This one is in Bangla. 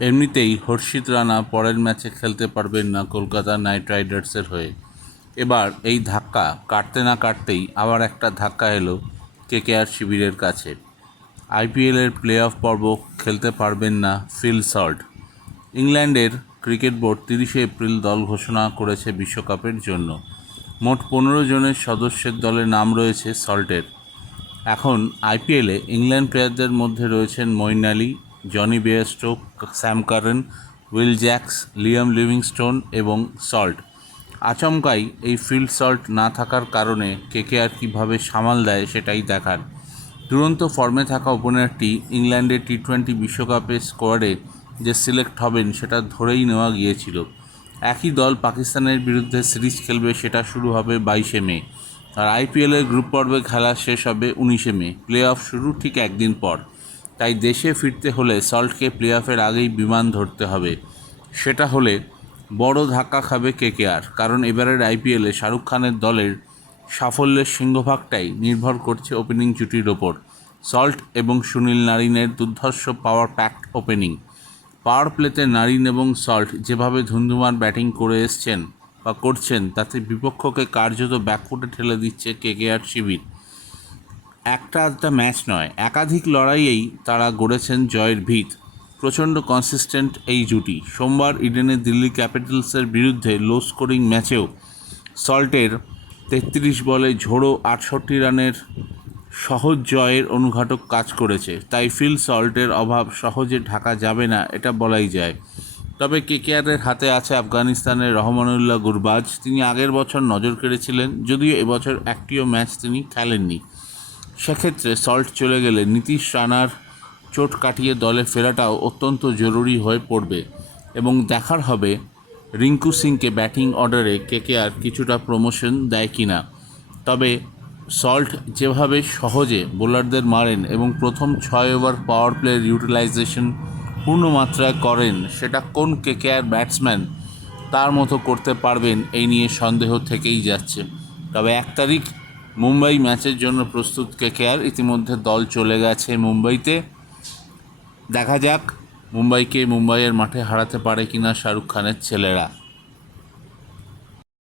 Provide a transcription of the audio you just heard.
এমনিতেই হর্ষিত রানা পরের ম্যাচে খেলতে পারবেন না কলকাতা নাইট রাইডার্সের হয়ে। এবার এই ধাক্কা কাটতে না কাটতেই আবার একটা ধাক্কা এলো কেকেআর শিবিরের কাছে। আইপিএলের প্লে অফ পর্ব খেলতে পারবেন না ফিল সল্ট। ইংল্যান্ডের ক্রিকেট বোর্ড 30শে এপ্রিল দল ঘোষণা করেছে বিশ্বকাপের জন্য। মোট 15 জনের সদস্যের দলে নাম রয়েছে সল্টের। এখন আইপিএলে ইংল্যান্ড প্লেয়ারদের মধ্যে রয়েছেন Moeen Ali, Jonny Bairstow, Sam Curran, Will Jacks, Liam Livingstone এবং সল্ট। আচমকাই এই ফিল্ড সল্ট না থাকার কারণে কেকেআর কীভাবে সামাল দেয় সেটাই দেখার। দুরন্ত ফর্মে থাকা ওপেনারটি ইংল্যান্ডের টি-20 বিশ্বকাপের স্কোয়াডে যে সিলেক্ট হবেন সেটা ধরেই নেওয়া গিয়েছিল। একই দল পাকিস্তানের বিরুদ্ধে সিরিজ খেলবে, সেটা শুরু হবে 22শে মে। আর আইপিএলের গ্রুপ পর্বে খেলা শেষ হবে 19শে মে, প্লে অফ শুরু ঠিক একদিন পর। তাই দেশে ফিরতে হলে সল্টকে প্লে অফের আগেই বিমান ধরতে হবে। সেটা হলে বড় ধাক্কা খাবে কেকেআর, কারণ এবারের আইপিএলে শাহরুখ খানের দলের সাফল্যের সিংহভাগটাই নির্ভর করছে ওপেনিং জুটির ওপর। সল্ট এবং সুনীল নারিনের দুর্ধর্ষ পাওয়ার প্যাকড ওপেনিং। পাওয়ার প্লেতে নারিন এবং সল্ট যেভাবে ধুন্ধুমার ব্যাটিং করে এসছেন বা করছেন, তাতে বিপক্ষকে কার্যত ব্যাকফুটে ঠেলে দিচ্ছে কেকেআর শিবির। একটা ম্যাচ নয়, একাধিক লড়াইয়েই তারা গড়েছেন জয়ের ভিত। প্রচণ্ড কনসিস্টেন্ট এই জুটি। সোমবার ইডেনে দিল্লি ক্যাপিটালসের বিরুদ্ধে লো স্কোরিং ম্যাচেও সল্টের 33 বলে ঝোড়ো 68 রানের সহজ জয়ের অনুঘাতক কাজ করেছে। তাই ফিল সল্টের অভাব সহজে ঢাকা যাবে না, এটা বলাই যায়। তবে কেকেআরের হাতে আছে আফগানিস্তানের রহমানুল্লাহ গুরবাজ। তিনি আগের বছর নজর কেড়েছিলেন, যদিও এবছর একটিও ম্যাচ তিনি খেলেননি। সেক্ষেত্রে সল্ট চলে গেলে নীতিশ রানার চোট কাটিয়ে দলে ফেরাটাও অত্যন্ত জরুরি হয়ে পড়বে এবং দেখার হবে রিঙ্কু সিংকে ব্যাটিং অর্ডারে কেকেআর কিছুটা প্রমোশন দেয় কিনা। তবে সল্ট যেভাবে সহজে বোলারদের মারেন এবং প্রথম 6 ওভার পাওয়ার প্লের ইউটিলাইজেশন পূর্ণমাত্রায় করেন, সেটা কোন কেকেআর ব্যাটসম্যান তার মতো করতে পারবেন এই নিয়ে সন্দেহ থেকেই যাচ্ছে। তবে 1 তারিখ মুম্বাই ম্যাচের জন্য প্রস্তুত কেকেআর। ইতিমধ্যে দল চলে গেছে মুম্বাইতে। দেখা যাক মুম্বাইকে মুম্বাইয়ের মাঠে হারাতে পারে কিনা শাহরুখ খানের ছেলেরা।